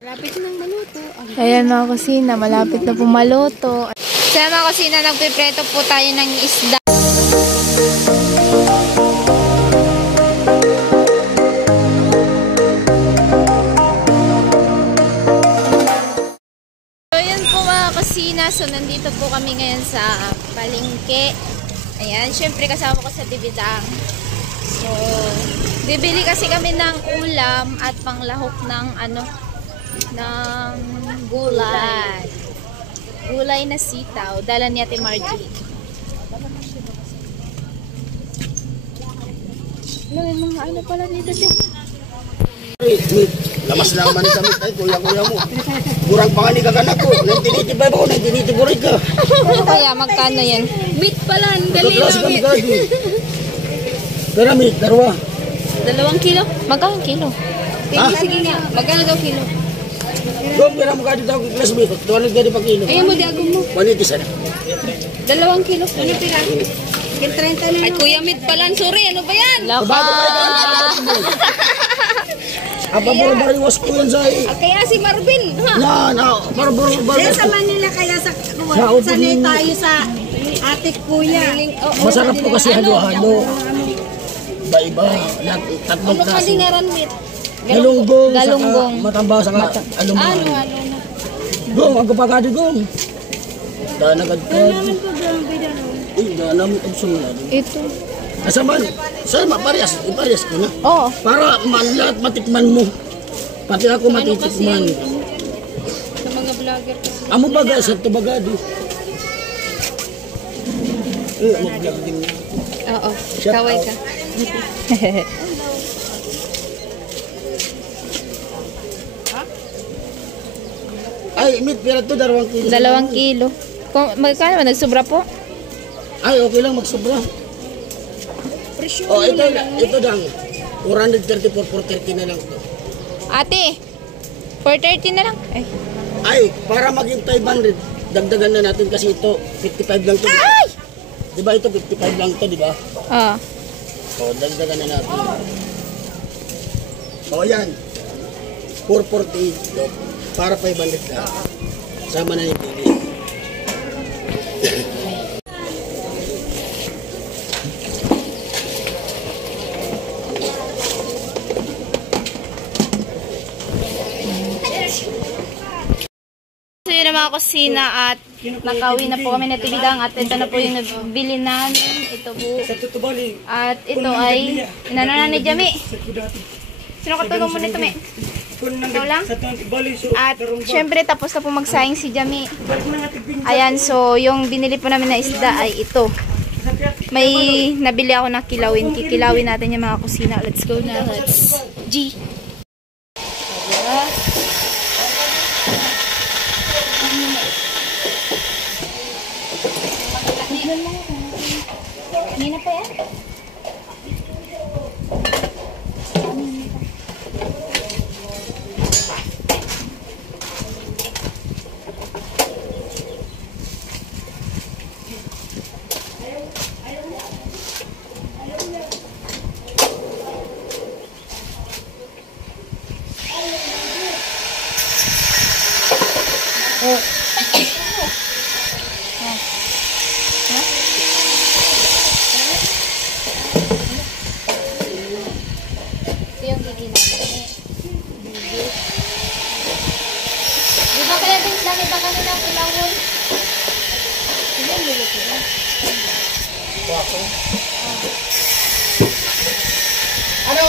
Malapit nang maluto. Ayan mga kusina, malapit na po maluto. So mga kusina, nagpipreto po tayo ng isda. So yun po mga kusina, so nandito po kami ngayon sa palengke. Ayan, syempre kasama ko sa Dibidang. So, bibili kasi kami ng ulam at panglahok ng ng gulay. Gulay na sitaw. Dala ni Ate Margie. Ano pala nito siya? Lamas naman kami tayo, kuya-kuya mo. Kurang pa nga ni kakanak ko. Nagtinitibay ako, nagtinitiburay ka. Kaya magkano yan? Meat pala, dali lang. Pero meat, darwa. 2 kilo? Magkano kilo? Sige nga, magkano daw kilo? Doon, pero mo kadi daw class meat. Tuwan nagdadi pa kilo. Ayun mo, diagong mo. 180 sana. 2 kilo. Ano pila? 30 na. Ay, kuya meat pala. Sorry, ano ba yan? Laka! Apa baro-baro ko yan sa Kaya si Marvin, ha? yan, baro-baro. Sa Manila kaya sa sanay tayo sa ate kuya. Masarap po kasi halo-halo. Iba-iba. Tatlong Ano klase. kalinaran meat? Galunggong. Galunggong. Saka matamba sa aluman. Ano? Gong, ang kapagado gong. Danagad-kad. Namin ang sunod. Ito. Asaman, sama parehas ko na. Oo. Para lahat matikman mo. Pati ako matitikman. Sa mga vlogger kasi. Amo baga sa tubagado. Mag-vlog din na. Oo, Shout kaway out. ka. Ay, meat, pero ito 2 kilo. 2 kilo. Kung magkano ba? Nagsubra po? Ay, okay lang, magsobra. Oh, ito lang. 434, 430 na lang to. Ate, 430 na lang. Ay, para maging 500, dagdagan na natin kasi ito, 55 lang to. Ay! Diba ito, 55 lang to, diba? Oo. O, dagdagan na natin. O, yan. 448 to. Para 500 lang. Sama na yung bili. So yun na mga kusina at nakauwi na po kami na Tibidang at ito na po yung nabili namin. Ito po. At ito ay inano na ni Jami. Sino katulong mo nito, me? Ikaw lang? At syempre tapos na po magsayang si Jami. Ayan, so yung binili po namin na isda ay ito. May nabili ako na kilawin. Kikilawin natin yung mga kusina. Let's go na. Let's G. Kanina pa yan? Di ba kaya din lang iba kanina ang ilawon? Hindi ang lulot nila. Wako. Ano?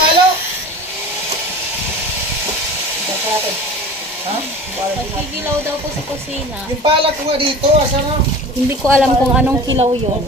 Ha? Pagkikilaw daw po sa kusina. Yung pala ko nga dito, asa na? Hindi ko alam kung anong kilaw yun.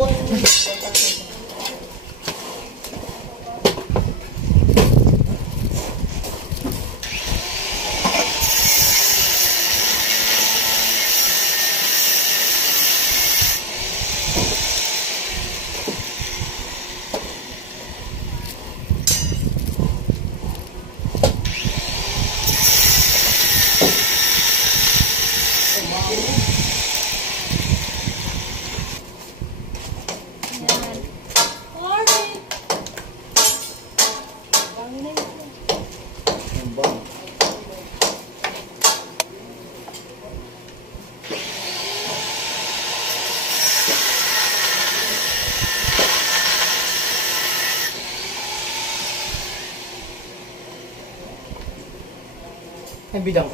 Ay, bidang.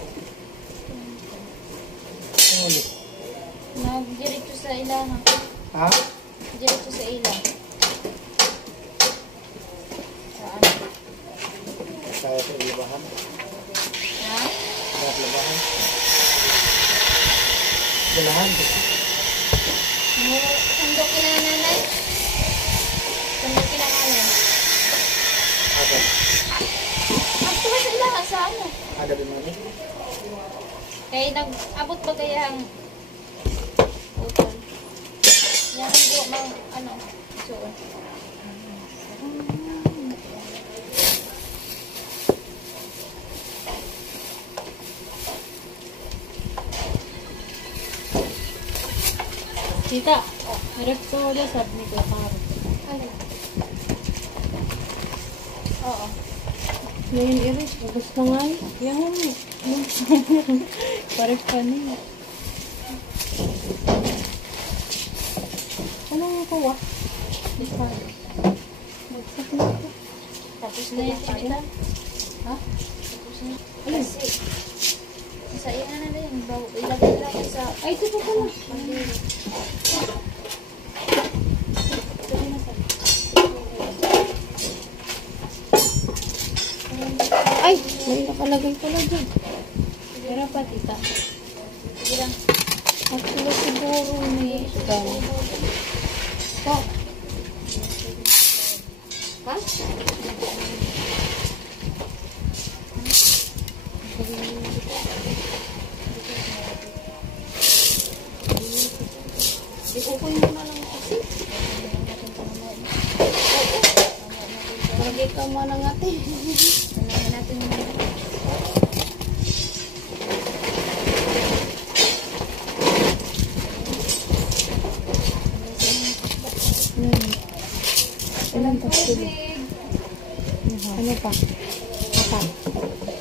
Ang ulit. Nag-diretso sa ilang. Ha? Diretso sa ilang. Saan? Kaya sa ilabahan. Ha? Kaya sa ilabahan. Ilabahan. Sandok kinananay. Sandok kinananay. Ako. Magtuwa sa ilang. Sa ano? Ada din mo. Kaya nag-abot ba kaya ang utol? Yan po, ano, suon. Tita, harap ko wala sabi ni Kuya Karo. Ano? Oo. Ngayon iris, bagus na nga eh. Yan. Parang panin. Ano nga ko wa? Bagsak na ito. Tapos na yung tita. Ha? Tapos na. Kasi, sa iyo na rin. Ilagay lang ko sa... Ay, ito pa pala. Mandiri. Ay, may nakalagay pala dyan. Pero pa, tita. Sige lang. At sila siguro may gano'n. Oh. Ha? Ikukunin mo na lang kasi. Lagi ka mo ng ate. Sanayin natin yung... Ilan pa sila? Ano pa? Apa?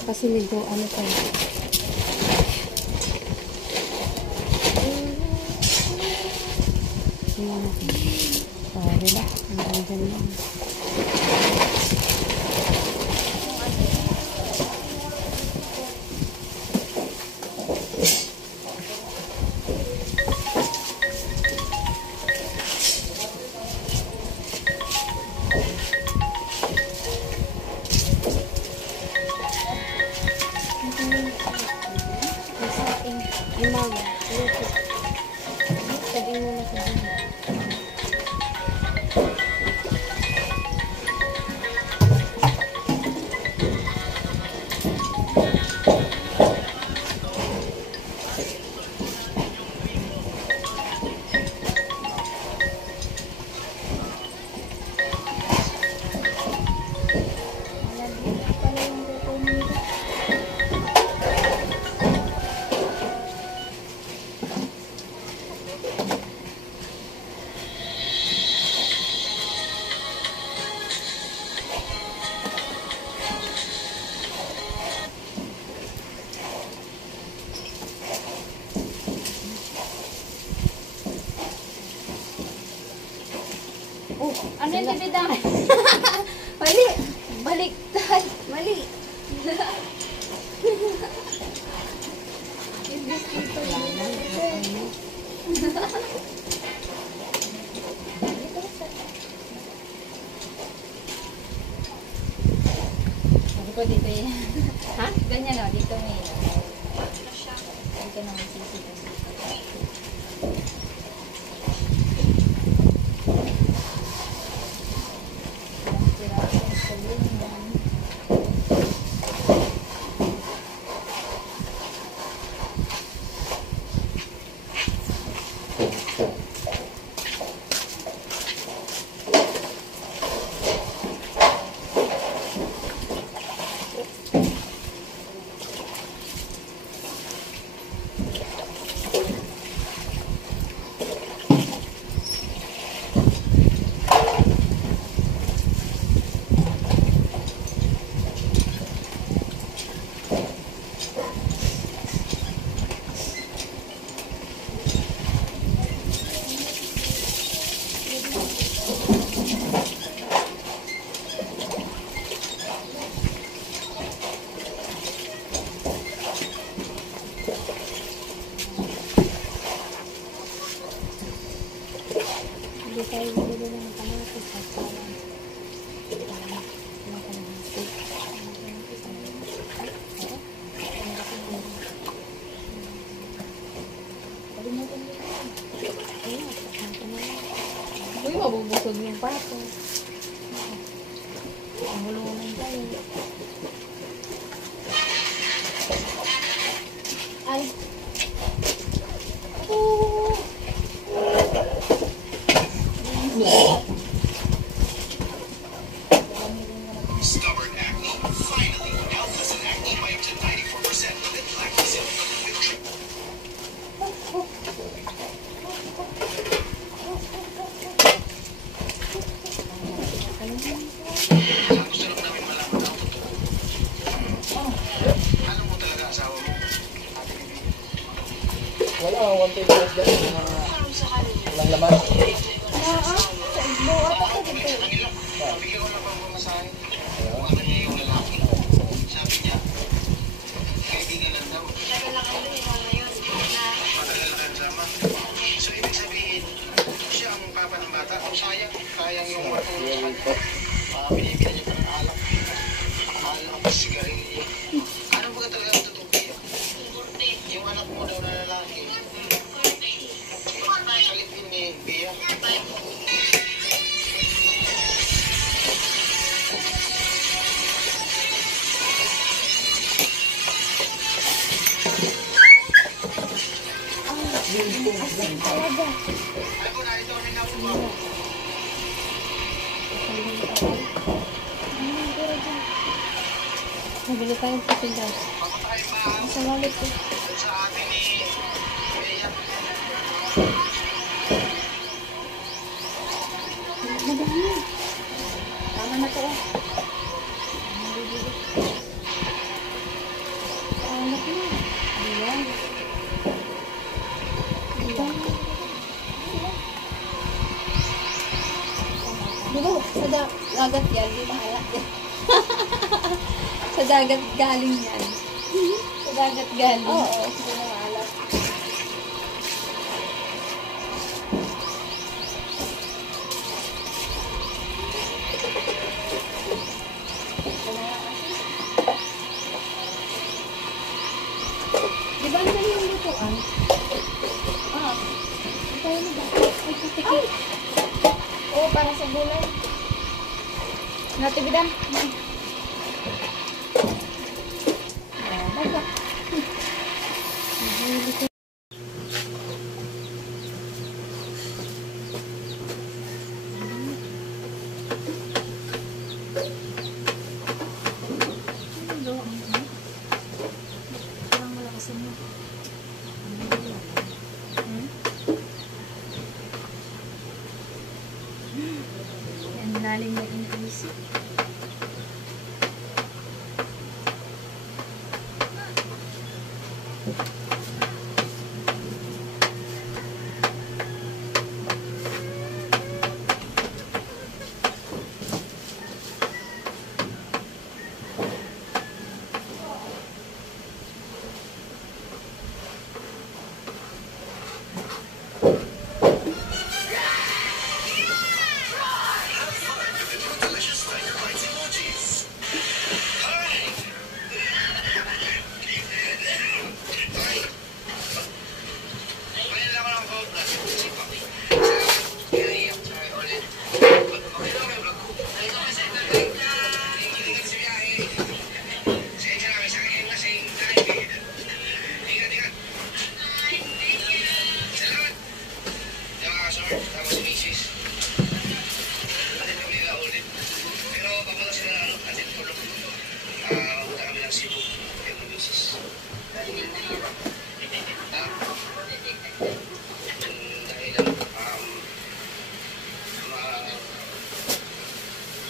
Kasi medyo ano pa. Diba? Hanggang dyan lang. Imam. Sabi mo na sa dito. Oh, ano yung tibidang? Mali. Baliktad. Mali. Ibig dito Sabi ko dito yan. Ha? Ganyan o, dito may dito naman sisito. busog yung pato. Ang hulungan tayo. Ay. Stubborn acne. Finally, Alphas and Acne by up to 94% with lactose with gusto lang namin malaman ang totoo. Ano mo talaga asawa mo? Wala, 1 pesos dyan. Walang laman. Bigyan ko na pang pamasahe. Ano niya yung lalaki? Sabi niya, kaibigan lang daw. Matagal lang sama. So, ibig sabihin, siya ang papa ng bata. Sayang yung matulog sa kanya. Binibigyan niya pa ng alak. Alak, sigarilyo. Ano ba ka talaga tutupi? Yung anak mo daw na lalaki. Kalipin ni Bia. Nabili tayong patigas. Sa wallet ko. Sa atin ni Bia. Madami. Tama na to. Anak na. Ayan. Diba, sa dagat yan, di maalat yan. Sa dagat galing yan. Sa dagat galing. Oo, hindi na maalat. Di ba ang dali yung lutuan? Ah, ang tayo na ba? Ay, tutikit. Oo, para sa gulay. Natibidan. Baga. Yan, lalim na increase. Delicious Tiger Bites emojis. Hi! Ngayon lang ako ng Coke na sipa. Iiyak sa akin ulit. Okay lang yung vlog ko. Ito kasi hindi ka sa biyahe. Sige ka namin sa akin kasi ingat. Salamat! Nakakasort. Tapos si Mrs. Pero papunta sila na atin tulog. Punta kami ng Cebu. Yung Lucis. Dahil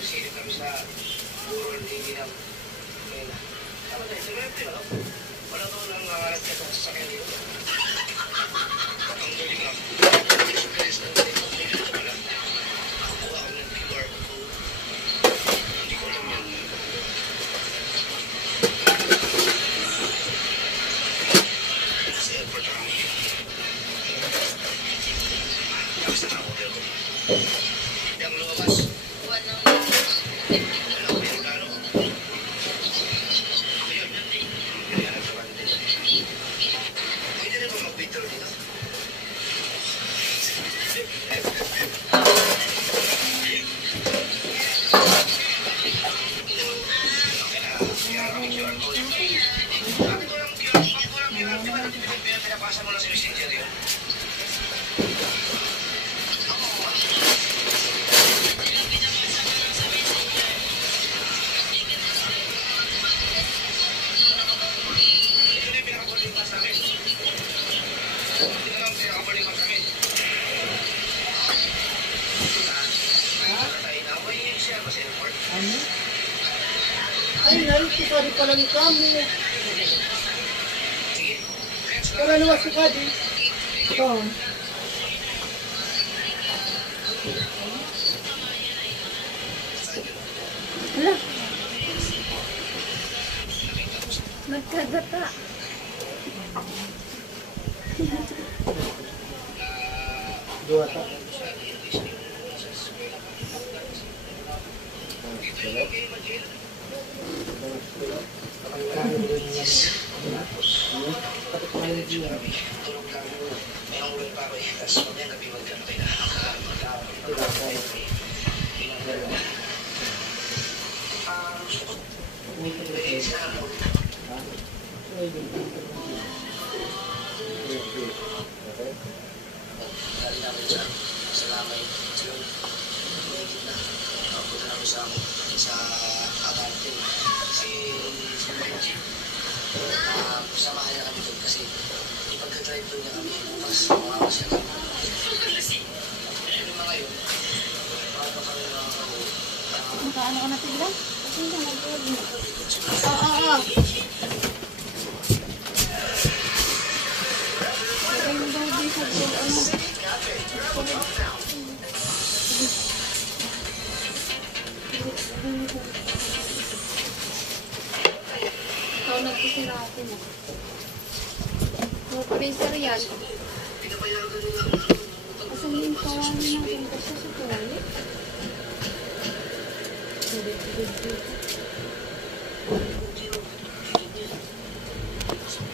silip kami sa Buron, hindi na tama tayo, sa Mepri, wala ko nang nangalat ka sa sasakyan dito. Ang galing lang. Surprise na tayo. Wala. Nakuha ko ng QR code. Hindi ko alam yan. Sa airport na kami. Tapos na hotel ko. Yung lumabas. Wala ko pinagano. Ayun. Kaya nagsaban din. Di ba pinapasa mo lang sa messenger yun? Ito na yung pinakabaling pa sa amin. Hindi na lang pinakabaling pa sa amin. Inaway niya siya kasi airport. Ay, narito ka rin pala ni kami. Sige. Para luwas ka din. Oo. Hala. Nagkagata. Dua ta. Mayroong ulan pa ako eh. Tapos mamaya gabi magkantay na. Dali namin sa lamay. Punta namin sa Abante. Si Benji. Samahan niya kami doon kasi ipagka-drive doon niya kami. Bukas, mawawas siya kami. Ano mga yun? Paano kami Nakaano ka na sila? Kasi hindi na Oo. Ikaw nagkisira atin ah. Professor yan. Asan yung kawan natin kasi sa tuwali? Hindi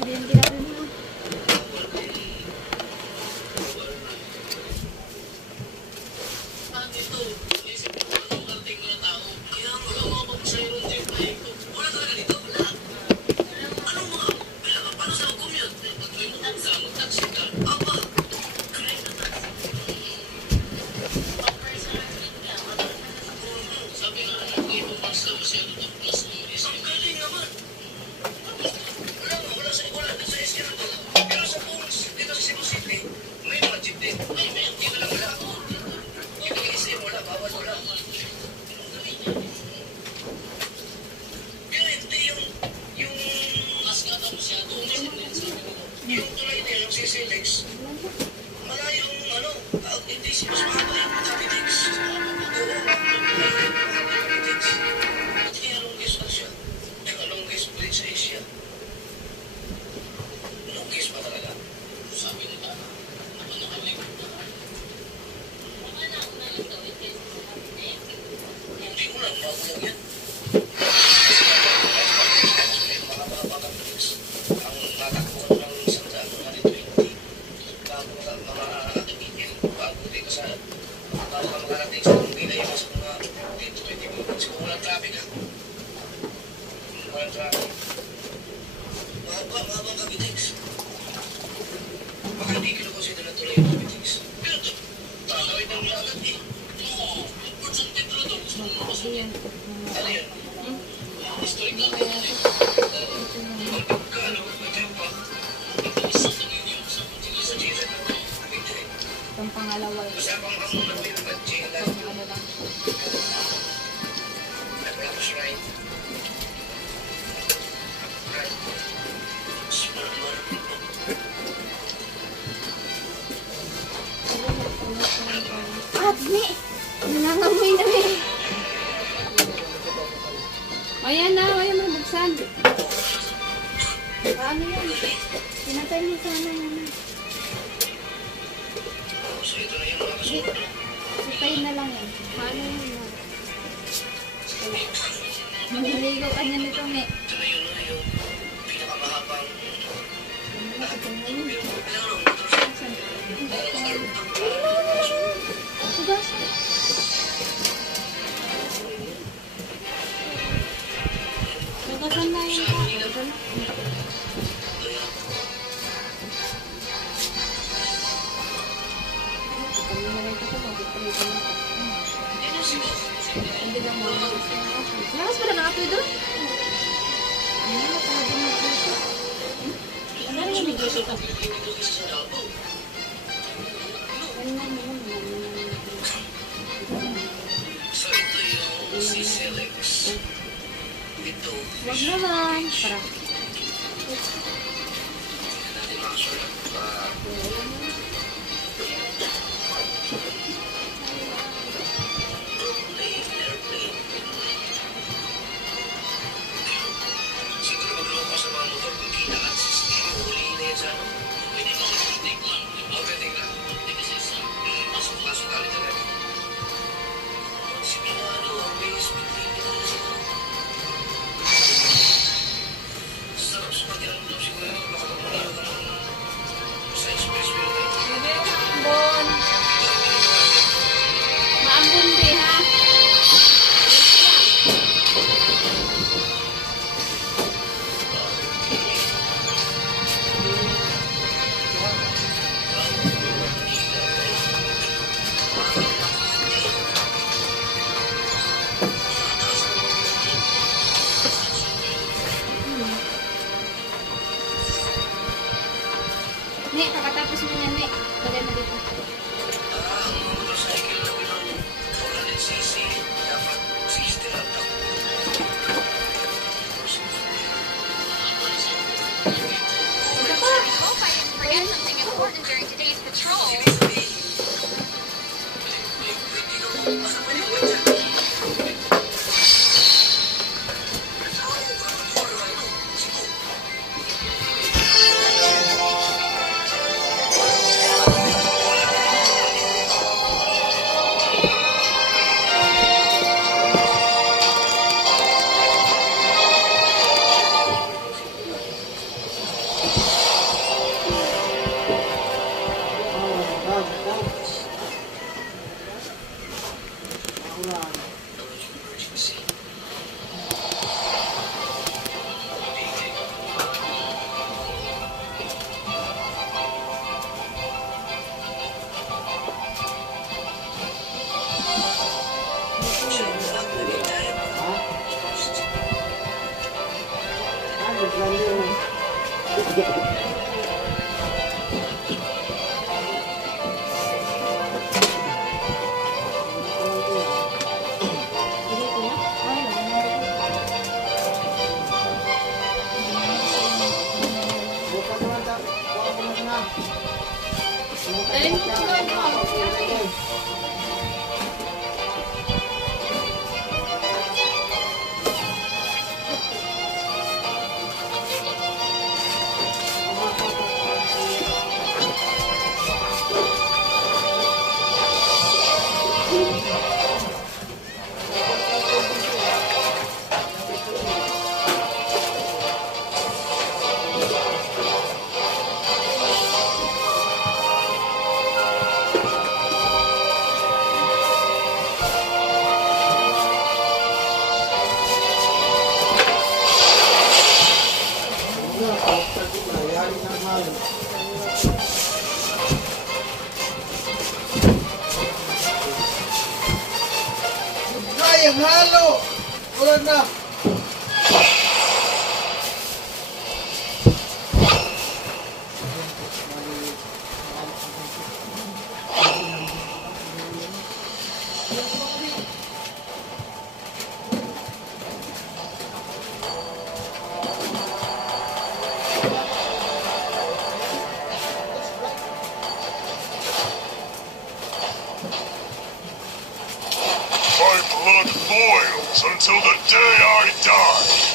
yung ginagawa mo. Yung tulay niya, yung CCLX, malayong ano, hindi si mas mahaba yung Capitex. Oo, Capitex. At kaya longest na siya. Kaya longest bridge sa Asia. Longest pa talaga. Sabi nila, hindi ko lang, bago lang yan. Ang tatakbo ko ng isang daan, mga 20. Bago din ko sa bago ka makarating sa Pilipinas, yung mas mga 10-20 minutes. Kung walang traffic ha. Walang traffic. Mahabang Capitex. Baka hindi kinukonsider na tuloy yung Capitex. Pero ito, tatawid ng lagat eh. Oo, important titulo ito. Ano yan? Historic lang yan eh. Itong pangalawal. Usapang ka muna mo yung budget. Ano lang. Tapos right. Right. Admi! Nangangamoy na eh. Ayan na, ayan mo, buksan. Paano yan? Pinatay mo sana yan. So ito na yung mga kasunod. Sipay na lang yan. Paano yan? Maghiligaw ka niya nito, me. Ito na yung pinakamahabang Nagasan na yun ka. Lakas pa na nakatoy doon? So ito yung si Selex. Ito, Wag naman. Para. natin makasulat. Airplane. Siguro magloko ka sa mga motor kung kita at CCTV. Huliin na yan sa ano. Pwede ba kasi take lang? Okay, take lang. Pasok tayo talaga. Si Milano, ang base between sarap sa pakiramdam siguro. Nakapagmulaw ka ng sa expressway na ito. Bon. Maambon din ha. Ne, kakatapos mo yan, Ne. Lagay mo dito. Ang motorcycle na bilang 400cc, dapat 60 lang daw. Hope I didn't forget something important during today's patrol. Kayang halo! Wala na! My blood boils until the day I die.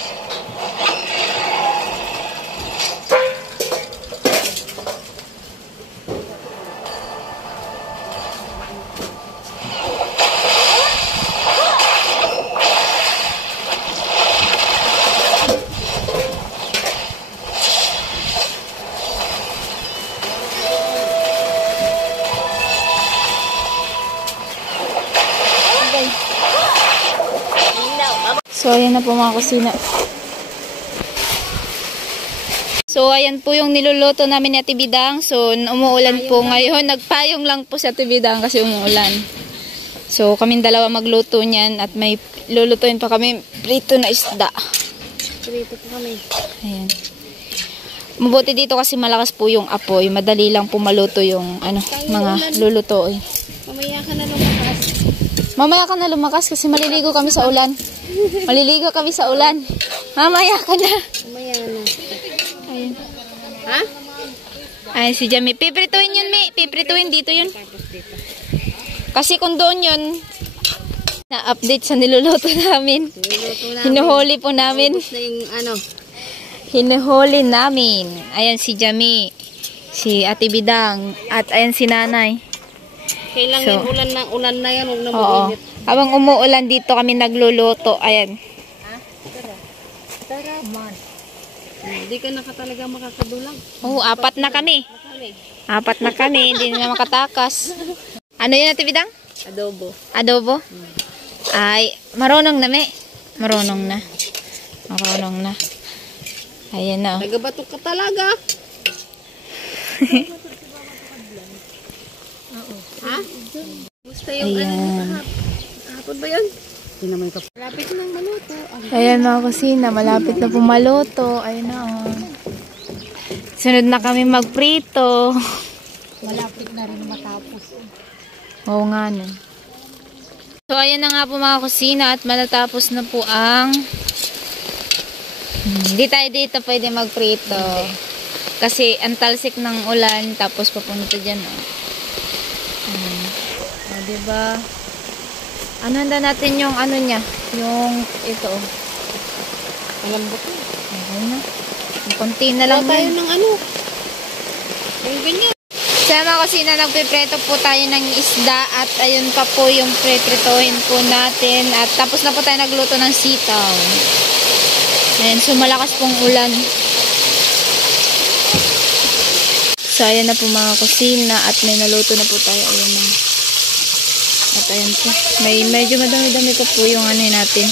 So, ayan na po mga kusina. So, ayan po yung niluluto namin ni Ate Bidang. So, umuulan po ngayon. Nagpayong lang po si Ate Bidang kasi umuulan. So, kaming dalawa magluto niyan at may lulutuin pa kami prito na isda. Dito po kami. Ayan. Mabuti dito kasi malakas po yung apoy. Madali lang po maluto yung mga lulutuin. Mamaya ka na lumakas. Mamaya ka na lumakas kasi maliligo kami sa ulan. Maliligo kami sa ulan. Mamaya ka na. Mamaya na. Ayan. Ha? Ay, si Jamie. Piprituin yun, Mi. Piprituin dito yun. Kasi kung doon yun, na-update sa niluluto namin. Hinuhuli po namin. Tapos na yung ano. Hinuhuli namin. Ayan si Jamie. Si Ate Bidang. At ayan si Nanay. Kailangan So, ulan na yan. Huwag na Oo. mag-init. Habang umuulan dito kami nagluluto. Ayan. Tara, man. Hindi ka na talaga makakadulang. Oh, 4 na kami. 4 na kami. Hindi na makatakas. Ano yun, Ate Bidang? Adobo. Adobo? Ay, marunong na, Me. Marunong na. Marunong na. Ayan na. Nagabatok ka talaga. Ha? Gusto yung Ayan. hapon ba yun? Lapit nang maluto. Ayan mga kusina. Malapit na pumaluto. Ayan na, oh. Sunod na kami magprito. Malapit na rin matapos. Oo nga, no. So, ayan na nga po mga kusina at matatapos na po ang hindi tayo dito pwede magprito. Kasi ang talsik ng ulan tapos papunta dyan, oh. Diba? Ano handa natin yung ano niya? Yung ito, oh. Malambot na. Okay na. Yung konti na lang Tayo yun. ng ano. Yung ganyan. Sa mga kusina, nagpipreto po tayo ng isda at ayun pa po yung prepretohin po natin at tapos na po tayo nagluto ng sitaw. Ayan, so malakas pong ulan. So ayan na po mga kusina at may naluto na po tayo. Ayan na. At ayan po. May medyo madami-dami pa po yung ano natin.